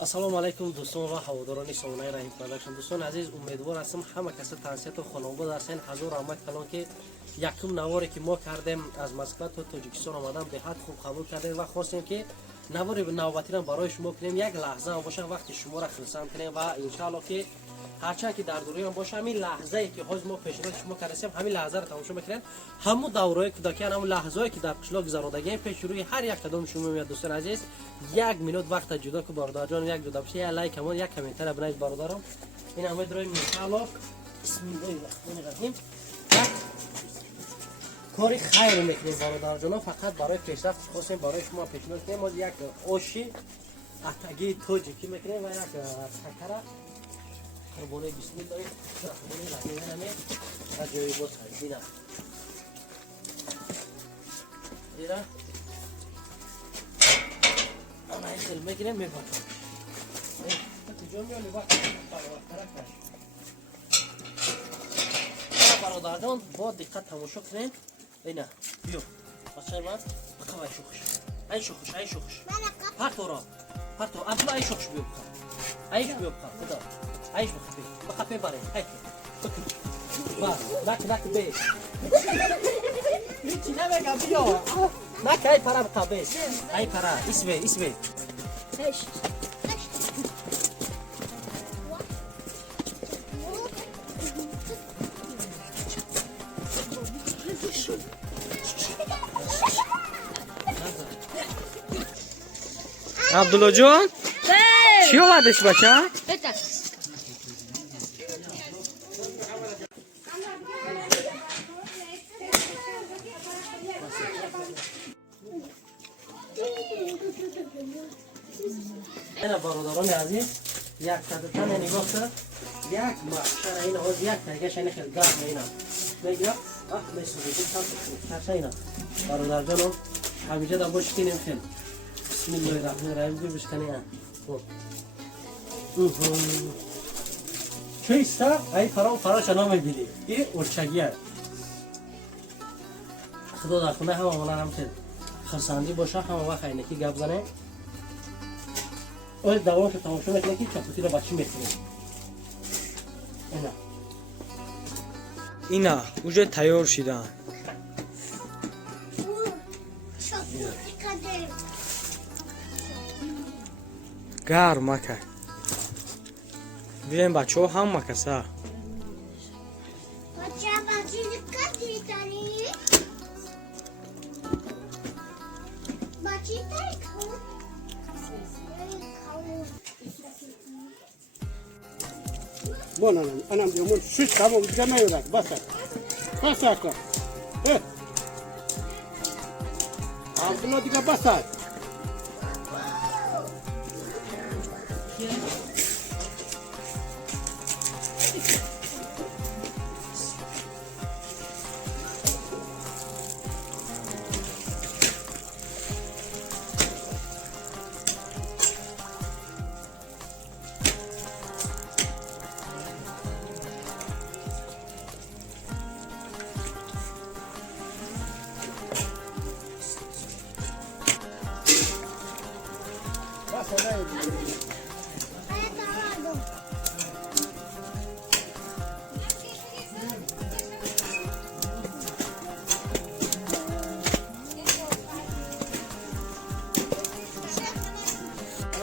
السلام علیکم دوستان و هواداران سامانه رحیم پروداکشن. دوستان عزیز، امیدوار هستم همه کس تنسیت و خانواده هستین. حضور آمد کلان که یکم نواری که ما کردیم از مسقط و تاجیکستان آمدم به حد خوب قبول کردیم و خواستیم که نوار نوبتی را برای شما کنیم. یک لحظه باشه وقت شما را خلصان کنیم و ان شاء الله که هرچند که در دوره باشه همین لحظه ای که حاج ما پیشنهاد شما کردیم همین لحظه را تماشا میکنین. همون دوره کودکیان، همون لحظه‌ای که در قشلاق گذروندگی پیش روی هر یک قدم شما میاد. دوستان عزیز، یک مینوت وقت جدا که برادر جان یک دو دبشه یا لایک همون یک کامنت بنویس برادرم. این همه درای میشالله. بسم الله الرحمن الرحیم. کاری خیر میکنیم برادر جان، فقط برای پیشرفت خواستیم برای شما پیشنهاد کنیم. ما یک اوشی اتگی توجیکی میکنیم و یک سکره قربونه بسم الله الرحمن الرحیم. همه از جای باز دینا دینا انا خیلی میگیرم میبرم تجربه میونی وقت برادر جان با دقت تماشا کنین. اینا بیو بچه من بخواه ای شوخش ای شوخش ای شوخش پرتو عبدالله ای شوخش بیو بخواه ایش بیو بخواه خدا ایش بخواه بخواه ببره نک بی هیچی نمیگم بیا نک ای پرا بخواه بی ای پرا اسوی عبدالله جان چی آوردش بچه؟ اینا برادران عزیز یک تدتن نگاه کرد یک محشر اینا باز یک ترگش اینا خیلی گرم اینا میگه میسوزید کم اینا برادر جانم همیشه در باش کنیم خیلی. بسم الله الرحمن الرحیم. گوش کنی چیست؟ ای فراش نمیبینی این ارچگیه. خدا در خونه همه آنان هم خیلی خرسندی باشه همه وقت اینکی گپ زنه. اول دوام که تماشا میکنه که چاپوتی رو بچی میکنه. اینا اوجه تیار شدن. گرم مکه بیایم بچه ها هم مکسه Buon anam diyor, şu tamam demeyi bırak, basar. Basar kal. Altına diye basar.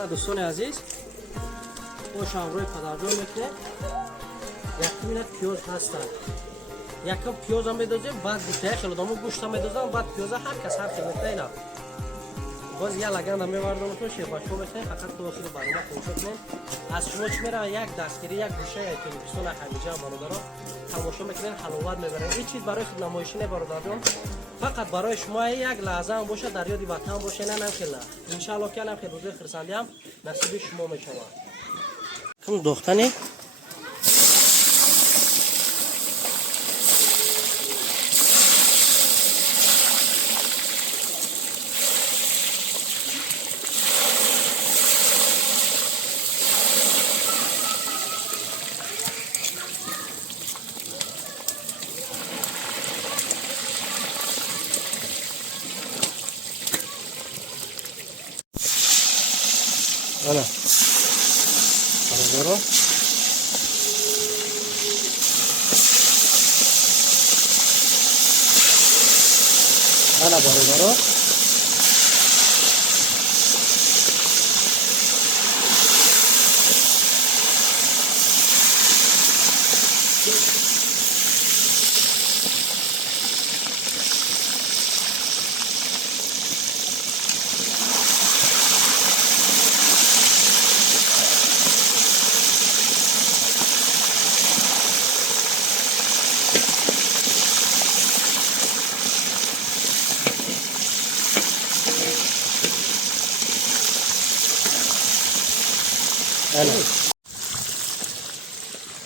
دوستان عزیز باش روی پدرجان میکنه یک مینت پیاز هستن یکم پیاز هم میدازیم بعد گوشته خیلی دامو گوشت هم میدازم بعد پیاز هر کس هر خیلی میکنه اینا باز یه لگند هم میوردم تو شیخ باشو میکنه فقط تو واسه برنامه تماشا کنین. از شما چی میره یک دستگیری یک گوشه تلویزیون همیشه برادران تماشا میکنین حلاوت میبرین. این چیز برای خود نمایشی نه برادران، فقط برای شما یک لحظه هم باشه در یاد وطن باشه. نه خیلی ان شاء الله که الان خیلی روز خرسندی هم نصیب شما میشه. کم دوختنی Ana. برادرها انا برادرها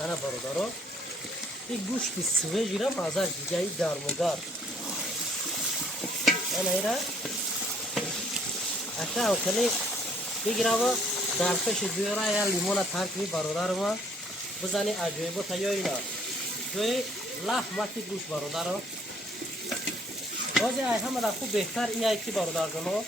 انا برادرها این گوشت سوژ را مازش دیگه گرموگار انا ایرا اتا اوکلی بگیرم در پیش جویرا یا لیمون ترکی برادر ما بزنی عجیبو تا یا اینا جوی لحمتی گوشت برادر بازی ای همه را خوب بهتر این که برادر جنو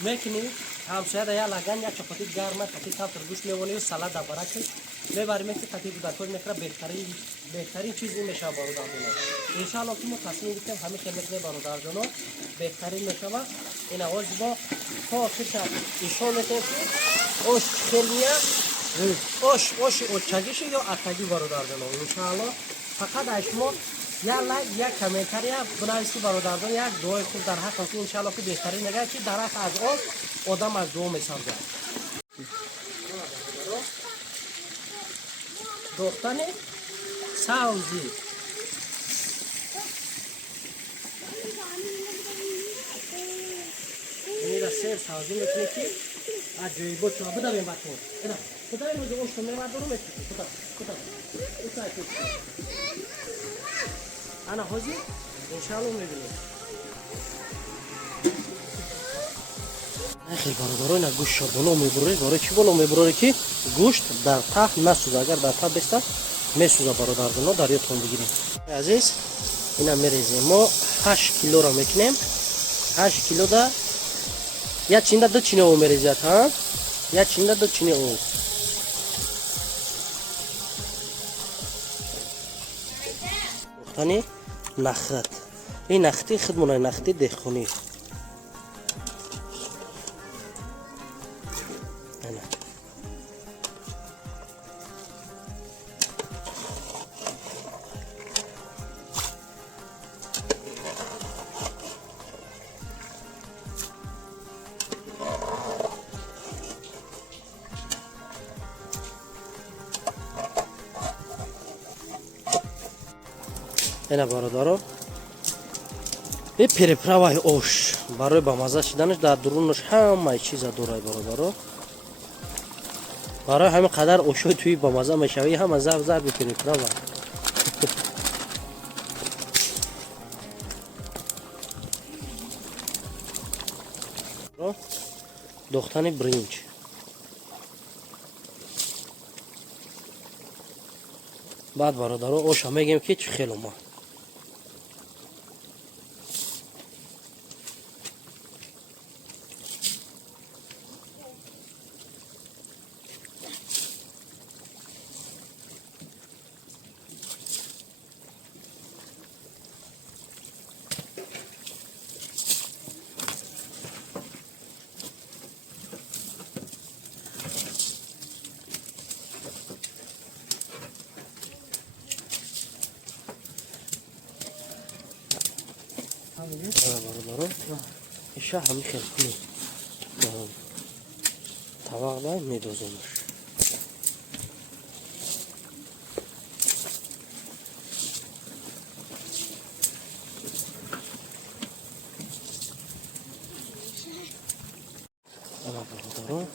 میکنی همسایه یا لگن یا چپاتی گرمه خطی تافتر گوشت میونی و سلاد برکی میبری میکنی خطی در کل میکنه بهترین چیزی میشه برادر جنو انشاءالله که ما تصمیم گرفتیم همه خدمت برادر جنو بهترین میشه این آواز با خواهد شد ایشان میکنیم اوش خیلیه اوش اوچگیش یا اتگی برادر جنو انشاءالله فقط اشما یا لایک یا کامنتاری بنویسی برادر جان یک دعای خوب در حق که انشاءالله که بهترین نگه که در حق از آدم از دو مثال زد دوختن ساوزی این را سیر ساوزی میکنی که از جایی بود شما بدا بیم بطور اینا بدا بیم از اوشتون میمد برو میکنی بدا انا حوزی انشاءالله میبینیم خیلی برادرها اینا گوشت بالا میبره برای چی بالا میبره که گوشت در ته نسوزه اگر در ته بسته میسوزه برادرها در یادتون بگیریم عزیز اینا میریزیم ما 8 کیلو را میکنیم 8 کیلو دا یا چینده دو چینه او میریزید ها یا چینده دو چینه او وقتانی نخت این نختی خودمونه نختی دهخونی اینا برادرها به پرپراوای اوش برای با مزه شدنش در درونش همه چیز داره برادرها برای همین قدر اوشو توی با مزه میشوی همه زر به پرپراوا دوختن برنج بعد برادرها اوش هم میگیم که چه خیلی ما برادرها ایشا همین خیلی طبق دار میدوزمش برادرها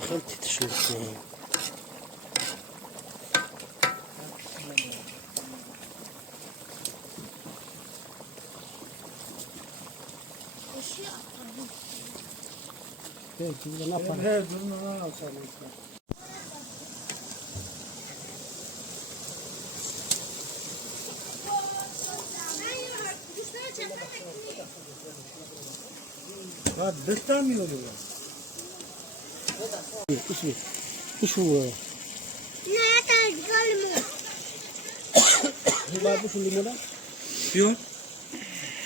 خیلی تیتش میکنیم Dıştan mı oluyor? ایشو نه تا گلمو باید بشون لیمونه بیا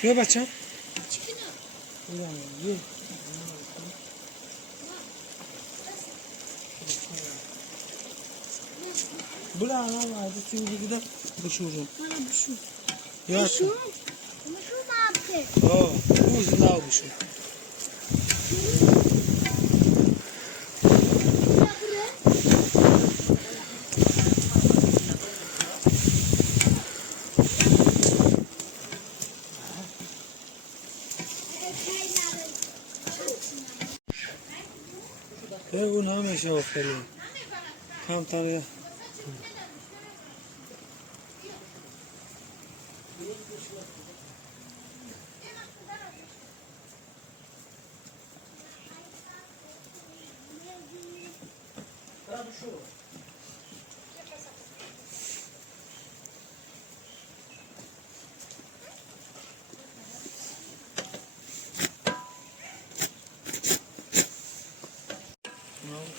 بیا بچه بله الان از چی بوده بشورم یا شو مابke آه روز ناو بشور اون همیشه آفرین کمتر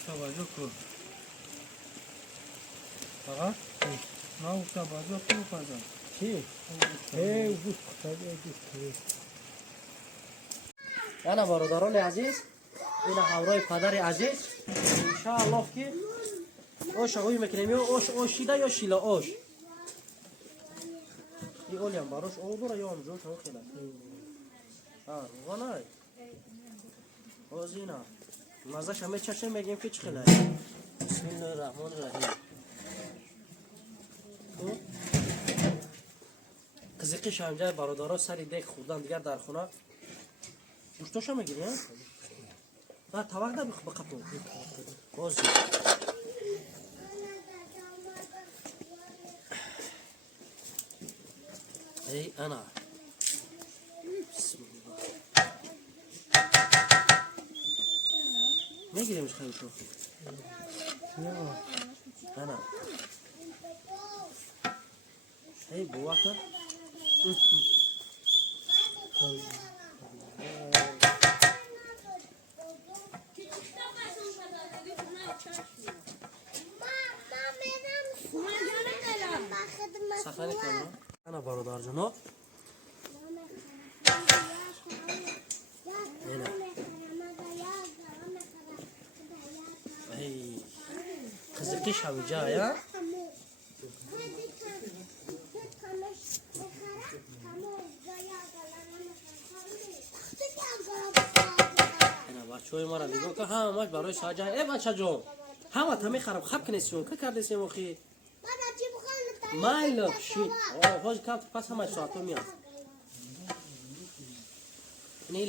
توجه کن فقط نه توجه کن فقط چی؟ گوشت انا برادران عزیز این همراه پدر عزیز انشاءالله که آش آقای میکنیم یا آش شیده یا شیلا آش این اولیم براش آب داره یا همجور تو خیلی روغانه آزینه مزش همه چشم میگیم که چه خیلی بسم الله الرحمن الرحیم قزیقش همجای برادرها سری دیگ خوردن دیگر در خونه گوشتاشو میگیری ها؟ نه طبق ده بقپو بازی ای انا بسم الله میگیریمش خیلی تو انا ای بواکر سخنی کنم انا برادر جناب ای قزقیش هم جایا انا بچه‌های ما را نگاه کن همش برای ساجای ای بچه جون همه تمی خراب خب کنیسیون که کردیسی مخی مایل شی هاش کافت پس همش ساعتو میاد این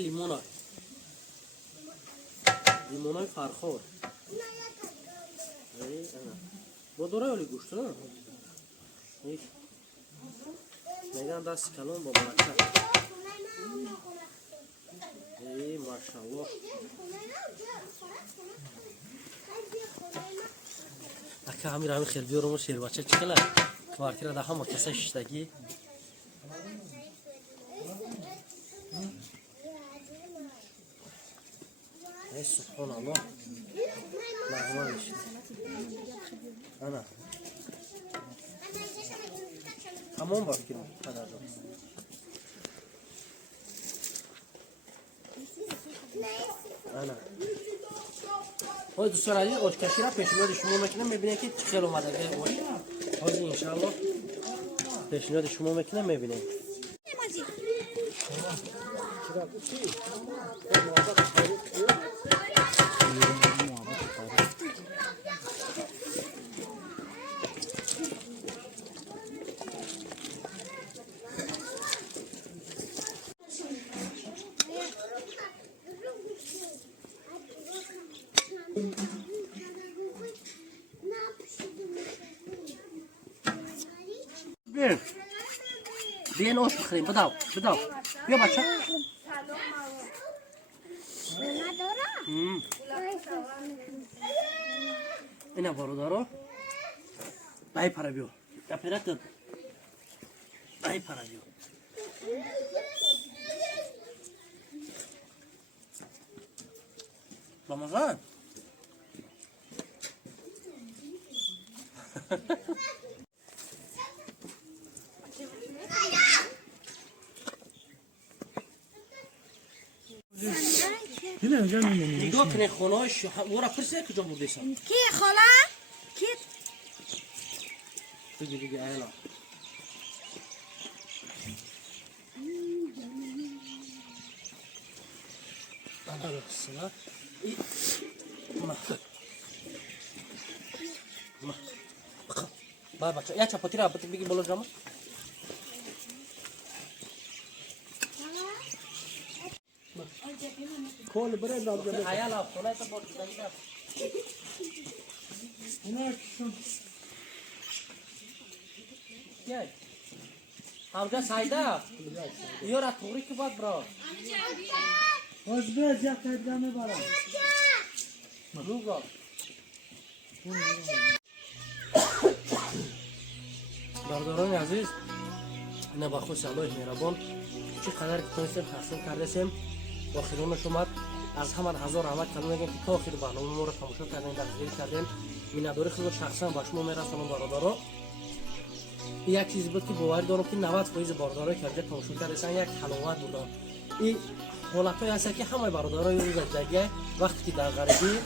لیمونای فرخور ای انا با دوره ولی گوشت نه میگن دست کلون با برکت ای ماشاءالله اکا همین خیلی بیارم شیر بچه چکله کوارتیر ده همه کسه ششتگی ای سبحان الله نغمه میشید انا همون باید کنیم پدر جان انا دوستان عزیز آشکشی را پیشنهاد شما میکنم میبینید که چه خیلی اومده حاضر انشاءالله پیشنهاد شما میکنم میبینید بیاین آش بخوریم بدو بیا بچه اینا برادرها بای پره بیو کپیرت بای پره بیو رمضان دیدم اونجا میمونی نگاه کنه خونه‌اش ورا پرسه کجا بوده سن کی خاله کی دیگه اینا الله الصلاة ما بچه یا چپاتی را بگی بالا جامو کل بره داد خیال اف خونه تا بود دیگه اونا کیه همجا سایده یورا توری که بود برا باز بیاد یک قدر میبرم روگا برداران عزیز اینا با خوش الله مهربان چقدر که تونستیم تحسین کردیم آخرونش اومد از همان هزار رحمت کردم میگم که تا آخر برنامه ما رو تماشا کردیم دستگیری کردیم مینداری خود شخصا با شما میرسونم برادران یک چیزی بود که باور دارم که 90% برادرای که اینجا تماشا کردن یک حلاوت بود این حالتایی هست که همه برادرای روز دیگه وقتی که در غریبی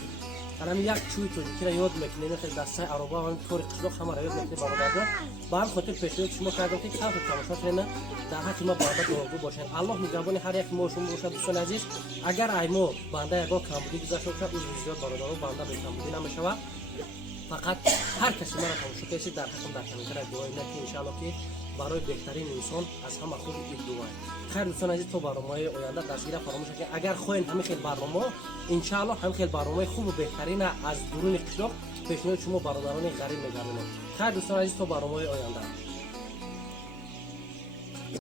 الان یک چوی تو که یاد میکنه خیلی دسته عربا و کار قشلاق همه را یاد میکنه برادران با هم خاطر پیشنهاد شما کردم که کافی تماشا کنین در حق ما برادر دروغگو باشین الله میگه هر یک ما شما باشه دوستان عزیز اگر ای ما بنده یگا کمبودی گذاشته باشه او زیاد برادران بنده به کمبودی نمیشه فقط هر کسی مرا تماشا کنه در حقم در کامنت دعای نکنه ان شاء الله که برای بهترین انسان از همه خود این دعا خیر دوستان عزیز تو برنامه‌های آینده دستگیر فراموش نکنید اگر خواین همین خیلی برنامه ان شاء الله هم خیلی برنامه خوب و بهترین از درون قشلاق پیشنهاد شما برادران غریب می‌گردونم خیر دوستان عزیز تو برنامه‌های آینده